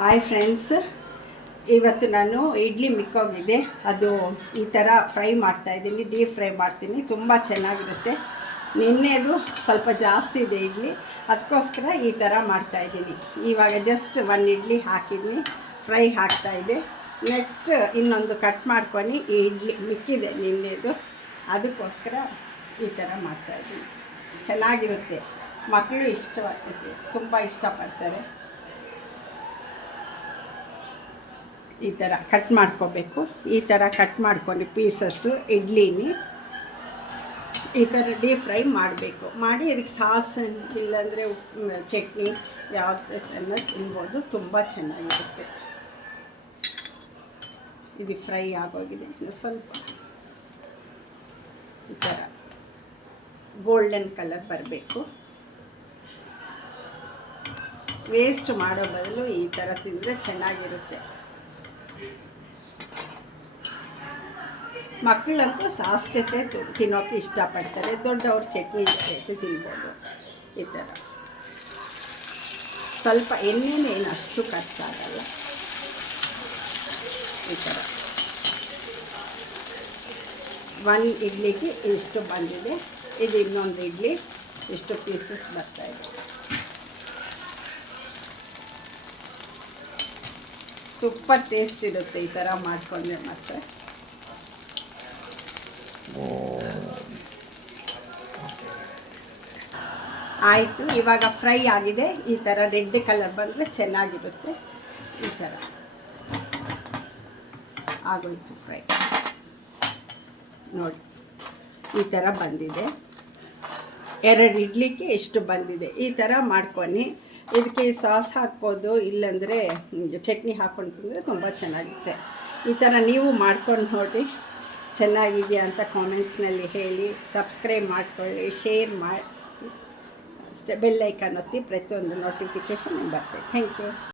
Hi friends, ಇವತ್ತು ನಾನು ಇಡ್ಲಿ ಮಿಕ್ಕೋಗಿದೆ, ಅದು ಈ ಥರ ಫ್ರೈ ಮಾಡ್ತಾಯಿದ್ದೀನಿ. ಡೀಪ್ ಫ್ರೈ ಮಾಡ್ತೀನಿ, ತುಂಬ ಚೆನ್ನಾಗಿರುತ್ತೆ. ನಿನ್ನೆದು ಸ್ವಲ್ಪ ಜಾಸ್ತಿ ಇದೆ ಇಡ್ಲಿ, ಅದಕ್ಕೋಸ್ಕರ ಈ ಥರ ಮಾಡ್ತಾಯಿದ್ದೀನಿ. ಇವಾಗ ಜಸ್ಟ್ ಒಂದು ಇಡ್ಲಿ ಹಾಕಿದ್ದೀನಿ, ಫ್ರೈ ಹಾಕ್ತಾಯಿದ್ದೆ. ನೆಕ್ಸ್ಟ್ ಇನ್ನೊಂದು ಕಟ್ ಮಾಡ್ಕೊಂಡು ಈ ಇಡ್ಲಿ ಮಿಕ್ಕಿದೆ ನಿನ್ನೆದು, ಅದಕ್ಕೋಸ್ಕರ ಈ ಥರ ಮಾಡ್ತಾಯಿದ್ದೀನಿ. ಚೆನ್ನಾಗಿರುತ್ತೆ, ಮಕ್ಕಳು ಇಷ್ಟವಾಗುತ್ತೆ, ತುಂಬ ಇಷ್ಟಪಡ್ತಾರೆ. ಈ ಥರ ಕಟ್ ಮಾಡ್ಕೋಬೇಕು. ಈ ಥರ ಕಟ್ ಮಾಡ್ಕೊಂಡು ಪೀಸಸ್ಸು ಇಡ್ಲಿನಿ ಈ ಥರ ಡೀಪ್ ಫ್ರೈ ಮಾಡಬೇಕು. ಮಾಡಿ ಅದಕ್ಕೆ ಸಾಸ್ ಇಲ್ಲಾಂದರೆ ಚಟ್ನಿ ಯಾವುದನ್ನು ತಿನ್ಬೋದು, ತುಂಬ ಚೆನ್ನಾಗಿರುತ್ತೆ. ಇದು ಫ್ರೈ ಆಗೋಗಿದೆ, ಸ್ವಲ್ಪ ಈ ಥರ ಗೋಲ್ಡನ್ ಕಲರ್ ಬರಬೇಕು. ವೇಸ್ಟ್ ಮಾಡೋ ಬದಲು ಈ ಥರ ತಿಂದರೆ ಚೆನ್ನಾಗಿರುತ್ತೆ. ಮಕ್ಕಳಂತೂ ಸಾಸ್ ಜೊತೆ ತಿನ್ನೋಕ್ಕೆ ಇಷ್ಟಪಡ್ತಾರೆ, ದೊಡ್ಡವ್ರ ಚಟ್ನಿ ಜೊತೆ ತಿನ್ಬೋದು. ಈ ಥರ ಸ್ವಲ್ಪ ಎಣ್ಣೆನೇ ಏನು ಅಷ್ಟು ಖರ್ಚಾಗಲ್ಲ. ಈ ಥರ ಒಂದು ಇಡ್ಲಿಗೆ ಇಷ್ಟು ಬಂದಿದೆ. ಇದು ಇನ್ನೊಂದು ಇಡ್ಲಿ ಇಷ್ಟು ಪೀಸಸ್ ಬರ್ತಾಯಿದೆ. ಸೂಪರ್ ಟೇಸ್ಟ್ ಇರುತ್ತೆ ಈ ಥರ ಮಾಡಿಕೊಂಡ್ರೆ. ಮತ್ತು ಆಯಿತು, ಇವಾಗ ಫ್ರೈ ಆಗಿದೆ. ಈ ಥರ ರೆಡ್ ಕಲರ್ ಬಂದರೆ ಚೆನ್ನಾಗಿರುತ್ತೆ. ಈ ಥರ ಆಗೋಯ್ತು ಫ್ರೈ. ನೋಡಿ, ಈ ಥರ ಬಂದಿದೆ. 2 ಇಡ್ಲಿಗೆ ಎಷ್ಟು ಬಂದಿದೆ. ಈ ಥರ ಮಾಡ್ಕೊಂಡು ಇದಕ್ಕೆ ಸಾಸ್ ಹಾಕ್ಬೋದು, ಇಲ್ಲಾಂದರೆ ಚಟ್ನಿ ಹಾಕ್ಕೊಂಡು ತಿಂದರೆ ತುಂಬ ಚೆನ್ನಾಗಿರುತ್ತೆ. ಈ ಥರ ನೀವು ಮಾಡ್ಕೊಂಡು ನೋಡಿ, ಚೆನ್ನಾಗಿದೆಯಾ ಅಂತ ಕಾಮೆಂಟ್ಸ್ನಲ್ಲಿ ಹೇಳಿ. ಸಬ್ಸ್ಕ್ರೈಬ್ ಮಾಡ್ಕೊಳ್ಳಿ, ಶೇರ್ ಮಾಡಿ, ಬೆಲ್ ಐಕಾನ್ ಒತ್ತಿ, ಪ್ರತಿಯೊಂದು ನೋಟಿಫಿಕೇಷನ್ ಬರ್ತದೆ. Thank you.